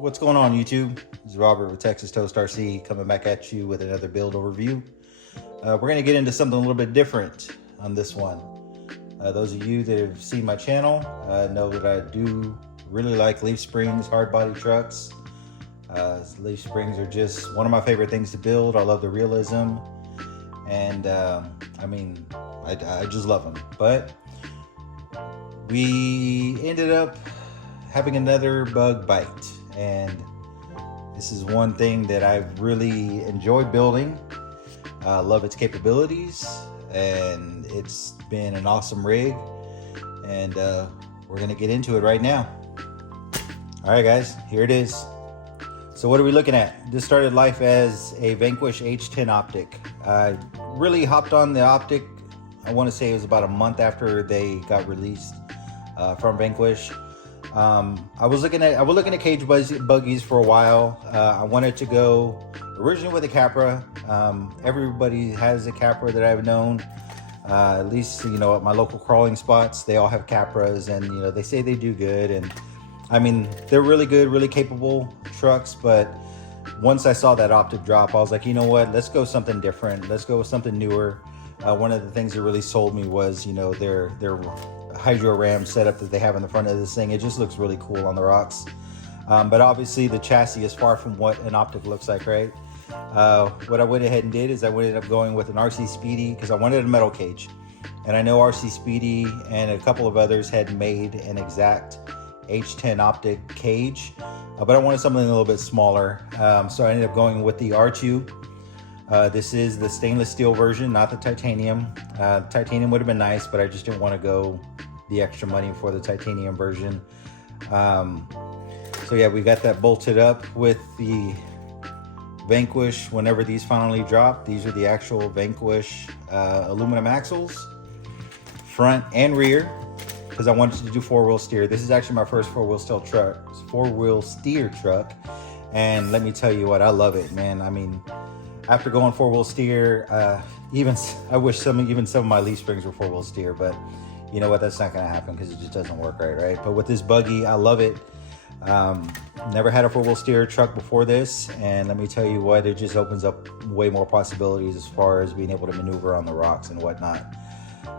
What's going on, YouTube? This is Robert with Texas Toast RC coming back at you with another build overview. We're going to get into something a little bit different on this one. Those of you that have seen my channel know that I do really like leaf springs, hard body trucks. Leaf springs are just one of my favorite things to build. I love the realism, and I just love them. But we ended up having another bug bite, and this is one thing that I've really enjoyed building. Love its capabilities, and it's been an awesome rig, and we're gonna get into it right now. All right, guys, here it is. So what are we looking at? This started life as a Vanquish H10 Optic. I really hopped on the Optic, I want to say it was about a month after they got released from Vanquish. I was looking at cage buggies for a while. I wanted to go originally with a Capra. Everybody has a Capra that I've known. At least, you know, at my local crawling spots, they all have Capras, and you know, they say they do good. And I mean, they're really good, really capable trucks. But once I saw that Optic drop, I was like, you know what? Let's go something different. Let's go with something newer. One of the things that really sold me was, you know, their hydro ram setup that they have in the front of this thing. It just looks really cool on the rocks. But obviously the chassis is far from what an Optic looks like, right? What I went ahead and did is I ended up going with an RC Speedy because I wanted a metal cage. And I know RC Speedy and a couple of others had made an exact H10 Optic cage, but I wanted something a little bit smaller. So I ended up going with the R2. This is the stainless steel version, not the titanium. Titanium would have been nice, but I just didn't want to go the extra money for the titanium version. So yeah, we got that bolted up with the Vanquish. Whenever these finally drop, these are the actual Vanquish aluminum axles, front and rear, because I wanted to do four-wheel steer. This is actually my first four-wheel steer truck, and let me tell you what, I love it, man. I mean, after going four-wheel steer, I wish even some of my leaf springs were four-wheel steer, but you know what, that's not going to happen because it just doesn't work right? But with this buggy, I love it. Never had a four-wheel steer truck before this, and let me tell you what, it just opens up way more possibilities as far as being able to maneuver on the rocks and whatnot.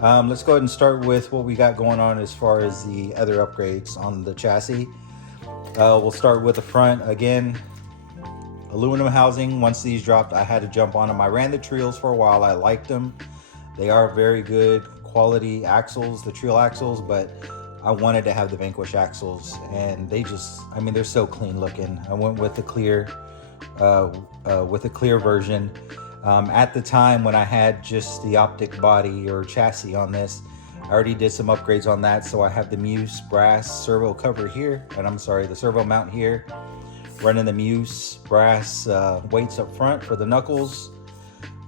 Let's go ahead and start with what we got going on as far as the other upgrades on the chassis. We'll start with the front. Again, aluminum housing. Once these dropped, I had to jump on them. I ran the Trials for a while. I liked them. They are very good quality axles, the Trial axles, but I wanted to have the Vanquish axles, and they just, I mean, they're so clean looking. I went with the clear version. At the time when I had just the Optic body or chassis on this, I already did some upgrades on that. So I have the Muse brass servo cover here, and I'm sorry, the servo mount here. Running the Muse brass weights up front for the knuckles.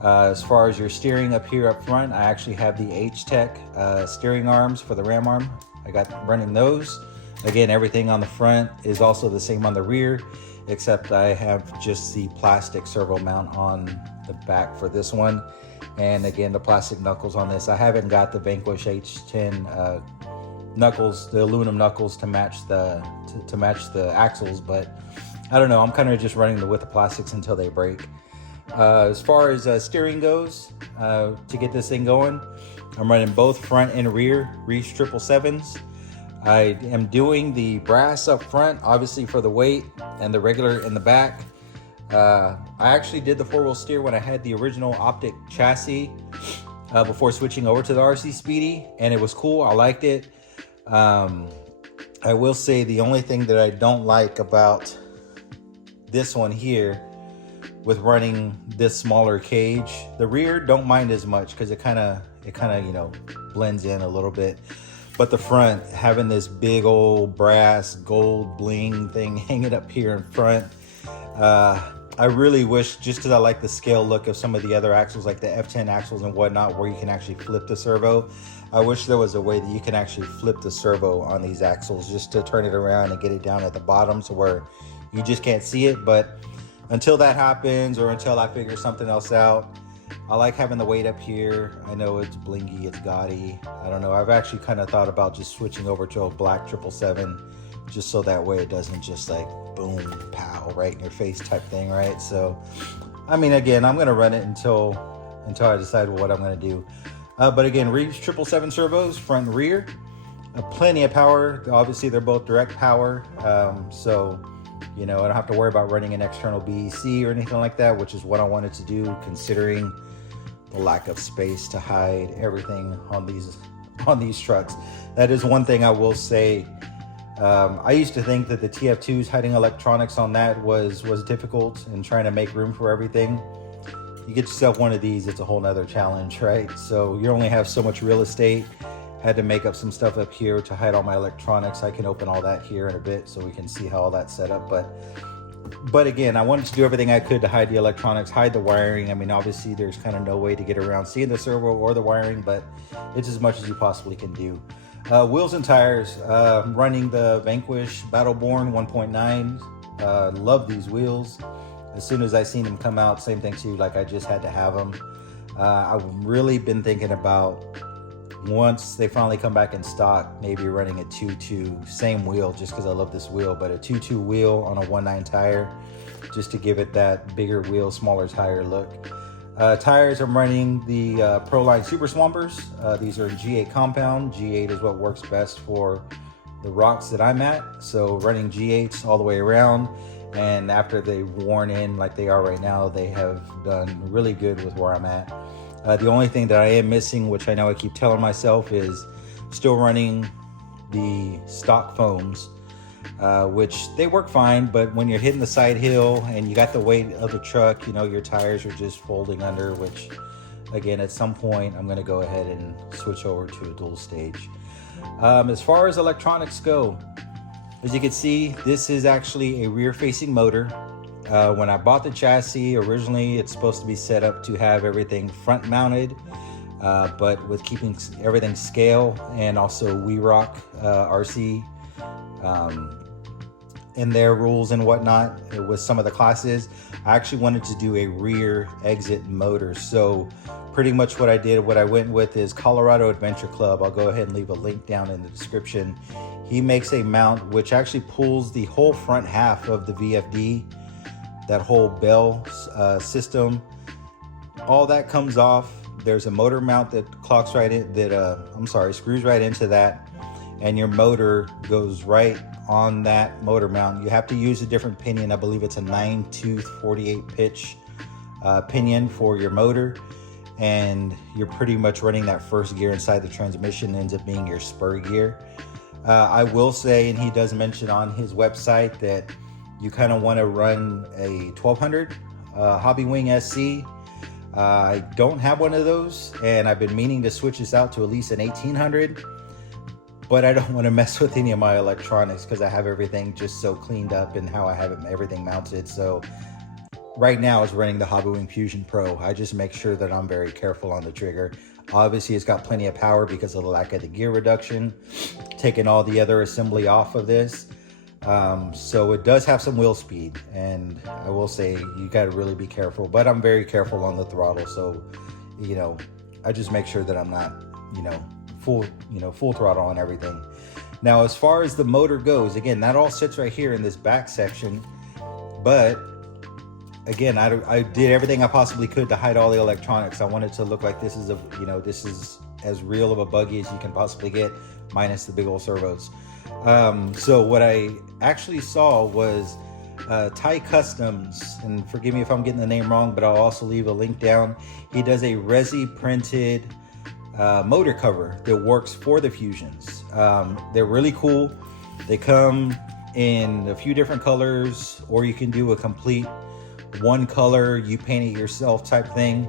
As far as your steering up here up front, I actually have the H10 steering arms for the ram arm. I got running those. Again, everything on the front is also the same on the rear, except I have just the plastic servo mount on the back for this one. And again, the plastic knuckles on this. I haven't got the Vanquish H10 knuckles, the aluminum knuckles to match the axles, but I don't know, I'm kind of just running with the plastics until they break. As far as steering goes, to get this thing going, I'm running both front and rear Reese 777s. I am doing the brass up front, obviously for the weight, and the regular in the back. I actually did the four-wheel steer when I had the original Optic chassis before switching over to the RC Speedy, and it was cool. I liked it. I will say the only thing that I don't like about this one here with running this smaller cage, the rear don't mind as much because it kind of you know, blends in a little bit, but the front, having this big old brass gold bling thing hanging up here in front, I really wish, just because I like the scale look of some of the other axles, like the F10 axles and whatnot, where you can actually flip the servo. I wish there was a way that you can actually flip the servo on these axles, just to turn it around and get it down at the bottom so where you just can't see it. But until that happens, or until I figure something else out, I like having the weight up here. I know it's blingy, it's gaudy. I don't know. I've actually kind of thought about just switching over to a black 777 just so that way it doesn't just like boom, pow, right in your face type thing, right? So, I mean, again, I'm gonna run it until I decide what I'm gonna do. But again, Reeves 777 servos, front and rear, plenty of power. Obviously, they're both direct power, so you know, I don't have to worry about running an external BEC or anything like that, which is what I wanted to do, considering the lack of space to hide everything on these trucks. That is one thing I will say. I used to think that the TF2s hiding electronics on that was difficult and trying to make room for everything. You get yourself one of these, it's a whole nother challenge, right? So you only have so much real estate. Had to make up some stuff up here to hide all my electronics. I can open all that here in a bit so we can see how all that's set up. But again, I wanted to do everything I could to hide the electronics, hide the wiring. I mean, obviously there's kind of no way to get around seeing the servo or the wiring, but it's as much as you possibly can do. Wheels and tires, running the Vanquish Battleborn 1.9. Love these wheels. As soon as I seen them come out, same thing too, like I just had to have them. I've really been thinking about, once they finally come back in stock, maybe running a 2.2, same wheel, just because I love this wheel, but a 2.2 wheel on a 1.9 tire, just to give it that bigger wheel, smaller tire look. Tires, I'm running the Proline Super Swampers. These are G8 compound. G8 is what works best for the rocks that I'm at. So running G8s all the way around. And after they've worn in like they are right now, they have done really good with where I'm at. The only thing that I am missing, which I know I keep telling myself, is still running the stock foams, which they work fine, but when you're hitting the side hill and you got the weight of the truck, you know, your tires are just folding under, which again, at some point, I'm gonna go ahead and switch over to a dual stage. As far as electronics go, as you can see, this is actually a rear-facing motor. When I bought the chassis, originally it's supposed to be set up to have everything front mounted, but with keeping everything scale and also WeRock RC in their rules and whatnot with some of the classes, I actually wanted to do a rear exit motor. So pretty much what I went with is Colorado Adventure Club. I'll go ahead and leave a link down in the description. He makes a mount which actually pulls the whole front half of the VFD, that whole bell system, all that comes off. There's a motor mount that clocks right in, screws right into that, and your motor goes right on that motor mount. You have to use a different pinion. I believe it's a 9-tooth 48 pitch pinion for your motor, and you're pretty much running that first gear inside the transmission, ends up being your spur gear. I will say, and he does mention on his website, that you kind of want to run a 1200 Hobby Wing SC. I don't have one of those, and I've been meaning to switch this out to at least an 1800, but I don't want to mess with any of my electronics because I have everything just so cleaned up and how I have everything mounted. So right now it's running the Hobby Wing Fusion Pro. I just make sure that I'm very careful on the trigger. Obviously it's got plenty of power because of the lack of the gear reduction, taking all the other assembly off of this. So it does have some wheel speed, and I will say you got to really be careful, but I'm very careful on the throttle. So, you know, I just make sure that I'm not, full throttle on everything. Now, as far as the motor goes, again, that all sits right here in this back section, but again, I did everything I possibly could to hide all the electronics. I want it to look like this is this is as real of a buggy as you can possibly get, minus the big old servos. So what I actually saw was Ty Customs, and forgive me if I'm getting the name wrong, but I'll also leave a link down. He does a resi printed motor cover that works for the Fusions. They're really cool. They come in a few different colors, or you can do a complete one color, you paint it yourself type thing.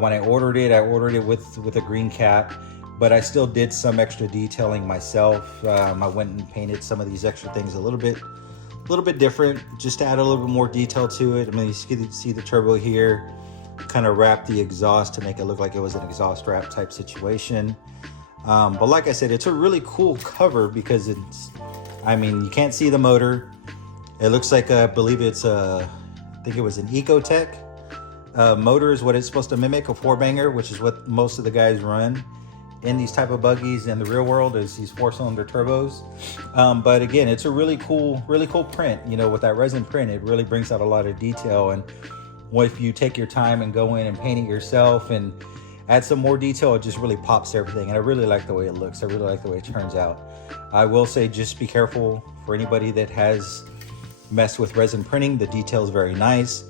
When I ordered it with a green cap, but I still did some extra detailing myself. I went and painted some of these extra things a little bit different, just to add a little bit more detail to it. I mean, you can see the turbo here, kind of wrap the exhaust to make it look like it was an exhaust wrap type situation. But like I said, it's a really cool cover because you can't see the motor. It looks like, I believe it's I think it was an Ecotech motor is what it's supposed to mimic, a 4-banger, which is what most of the guys run. in these type of buggies in the real world is these 4-cylinder turbos. But again, it's a really cool print. You know, with that resin print, it really brings out a lot of detail. And if you take your time and go in and paint it yourself and add some more detail, it just really pops everything. And I really like the way it looks. I really like the way it turns out. I will say, just be careful for anybody that has messed with resin printing. The detail is very nice,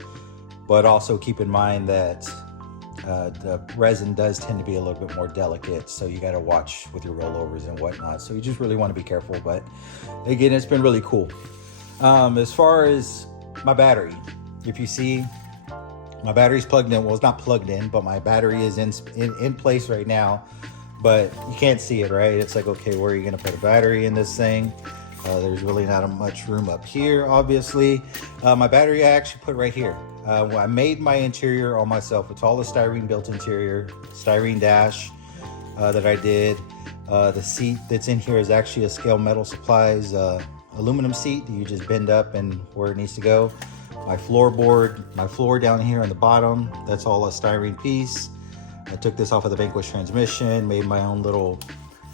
but also keep in mind that the resin does tend to be a little bit more delicate, so you got to watch with your rollovers and whatnot. So you just really want to be careful. But again, it's been really cool. As far as my battery, if you see, my battery's plugged in. Well, it's not plugged in, but my battery is in place right now, but you can't see it, right? It's like, okay, where are you going to put a battery in this thing? There's really not much room up here, obviously. My battery I actually put right here. I made my interior all myself. It's all a styrene built interior, styrene dash that I did. The seat that's in here is actually a Scale Metal Supplies aluminum seat that you just bend up and where it needs to go. My floorboard, my floor down here on the bottom, that's all a styrene piece. I took this off of the Vanquish transmission, made my own little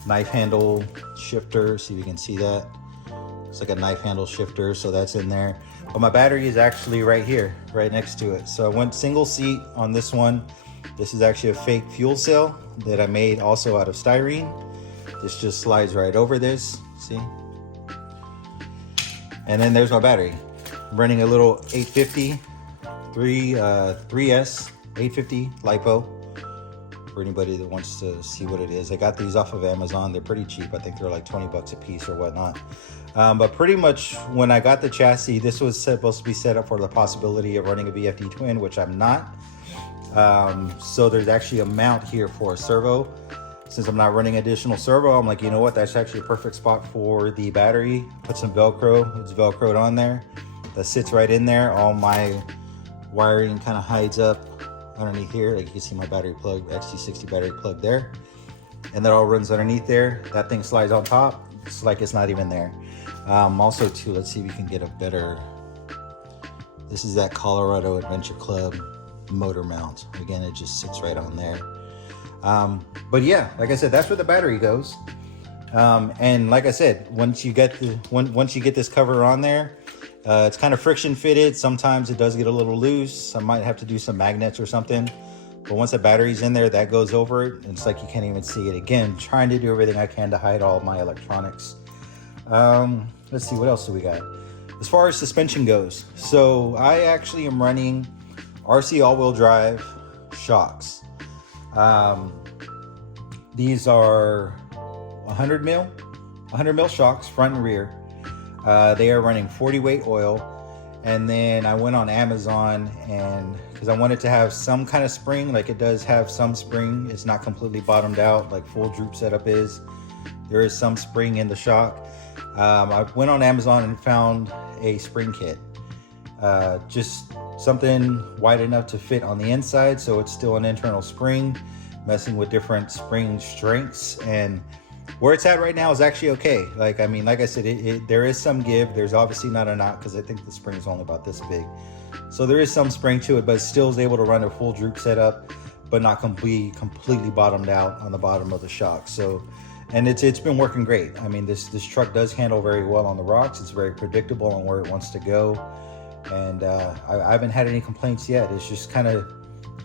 knife handle shifter. See if you can see that. It's like a knife handle shifter, so that's in there. But my battery is actually right here, right next to it. So I went single seat on this one. This is actually a fake fuel cell that I made also out of styrene. This just slides right over this, see? And then there's my battery. I'm running a little 850 3S 850 LiPo for anybody that wants to see what it is. I got these off of Amazon. They're pretty cheap. I think they're like 20 bucks a piece or whatnot. But pretty much when I got the chassis, this was supposed to be set up for the possibility of running a VFD twin, which I'm not. So there's actually a mount here for a servo. Since I'm not running additional servo, I'm like, you know what? That's actually a perfect spot for the battery. Put some Velcro. It's Velcroed on there. That sits right in there. All my wiring kind of hides up underneath here. Like you can see my battery plug, XT60 battery plug there. And that all runs underneath there. That thing slides on top. It's like it's not even there. Also too, let's see if we can get a better, this is that Colorado Adventure Club motor mount. Again, it just sits right on there. But yeah, like I said, that's where the battery goes. And like I said, once you get this cover on there, it's kind of friction fitted. Sometimes it does get a little loose. I might have to do some magnets or something. But once the battery's in there, that goes over it. It's like you can't even see it. Again, trying to do everything I can to hide all my electronics. Let's see, what else do we got? As far as suspension goes, so I actually am running RC all-wheel drive shocks. These are 100 mil shocks, front and rear. They are running 40 weight oil. And then I went on Amazon, and because I wanted to have some kind of spring, like it does have some spring. It's not completely bottomed out like full droop setup is. There is some spring in the shock. I went on Amazon and found a spring kit. Just something wide enough to fit on the inside, so it's still an internal spring, messing with different spring strengths. And where it's at right now is actually okay. Like, I mean, like I said, there is some give. There's obviously not a knot because I think the spring is only about this big. So there is some spring to it, but it still is able to run a full droop setup, but not completely bottomed out on the bottom of the shock. So, and it's been working great. I mean, this truck does handle very well on the rocks. It's very predictable on where it wants to go. And I haven't had any complaints yet. It's just kind of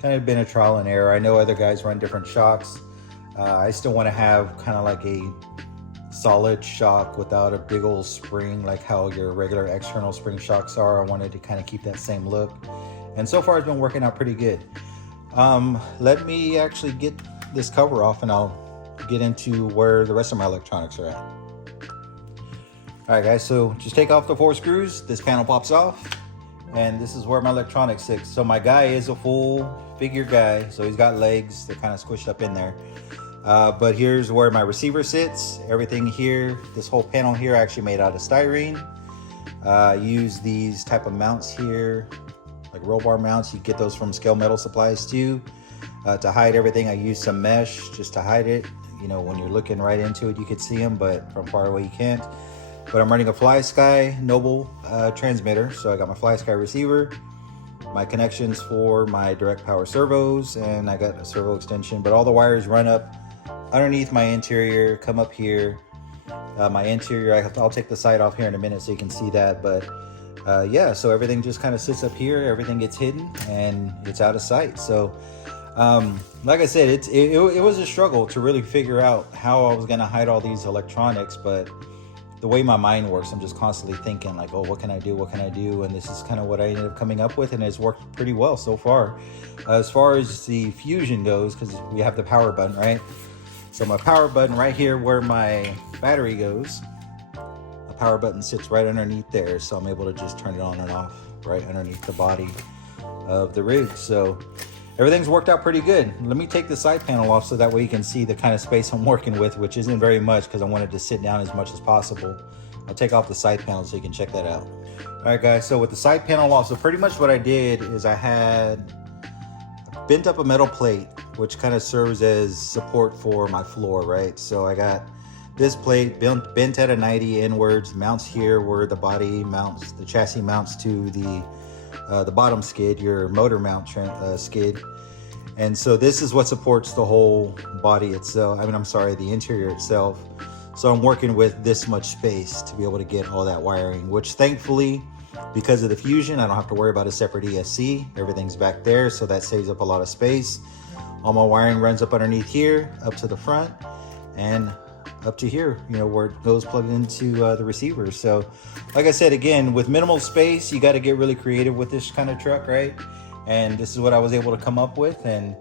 been a trial and error. I know other guys run different shocks. I still want to have kind of like a solid shock without a big old spring like how your regular external spring shocks are. I wanted to kind of keep that same look. And so far it's been working out pretty good. Let me actually get this cover off and I'll get into where the rest of my electronics are at. All right guys, so just take off the 4 screws. This panel pops off and this is where my electronics sit. So my guy is a full figure guy. So he's got legs. They're kind of squished up in there. But here's where my receiver sits. Everything here, this whole panel here, actually made out of styrene. I use these type of mounts here, like roll bar mounts. You get those from Scale Metal Supplies too. To hide everything, I use some mesh just to hide it. You know, when you're looking right into it, you could see them, but from far away you can't. But I'm running a FlySky Noble transmitter. So I got my FlySky receiver, my connections for my direct power servos, and I got a servo extension, but all the wires run up underneath my interior, come up here. My interior, I'll take the side off here in a minute so you can see that, but yeah, so everything just kind of sits up here, everything gets hidden and it's out of sight. So like I said, it was a struggle to really figure out how I was going to hide all these electronics, but the way my mind works, I'm just constantly thinking like, oh, what can I do, what can I do? And this is kind of what I ended up coming up with, and it's worked pretty well so far. As far as the fusion goes, because we have the power button, right? So my power button right here where my battery goes, the power button sits right underneath there, so I'm able to just turn it on and off right underneath the body of the rig. So everything's worked out pretty good. Let me take the side panel off so that way you can see the kind of space I'm working with, which isn't very much because I wanted to sit down as much as possible. I'll take off the side panel so you can check that out. All right, guys, so with the side panel off, so pretty much what I did is I had bent up a metal plate, which kind of serves as support for my floor, right? So I got this plate bent at a 90 inwards, mounts here where the body mounts, the chassis mounts to the bottom skid, your motor mount skid. And so this is what supports the whole body itself. I mean, I'm sorry, the interior itself. So I'm working with this much space to be able to get all that wiring, which thankfully, because of the fusion, I don't have to worry about a separate ESC. Everything's back there, so that saves up a lot of space. All my wiring runs up underneath here, up to the front, and up to here, you know, where it goes plugged into the receiver. So like I said, again, with minimal space, you got to get really creative with this kind of truck, right? And this is what I was able to come up with, and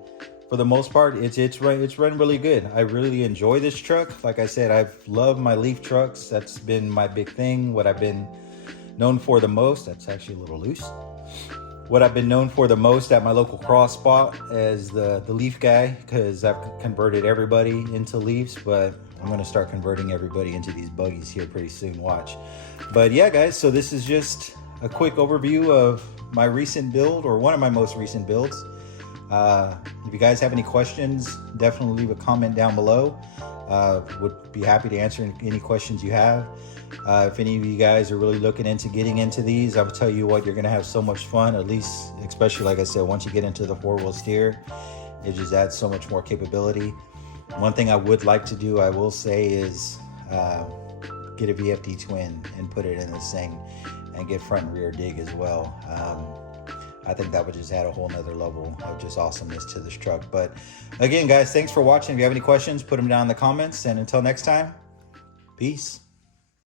for the most part, it's run really good. I really enjoy this truck. Like I said, I've loved my Leaf trucks. That's been my big thing, what I've been known for the most. That's actually a little loose. What I've been known for the most at my local cross spot as the Leaf guy, because I've converted everybody into Leafs, but I'm going to start converting everybody into these buggies here pretty soon, watch. But yeah, guys, so this is just a quick overview of my recent build, or one of my most recent builds. If you guys have any questions, definitely leave a comment down below. Would be happy to answer any questions you have. If any of you guys are really looking into getting into these, I will tell you what, you're going to have so much fun, at least, especially like I said, once you get into the 4-wheel steer, it just adds so much more capability. One thing I would like to do, I will say, is get a VFD twin and put it in this thing and get front and rear dig as well. I think that would just add a whole nother level of just awesomeness to this truck. But again, guys, thanks for watching. If you have any questions, put them down in the comments. And until next time, peace.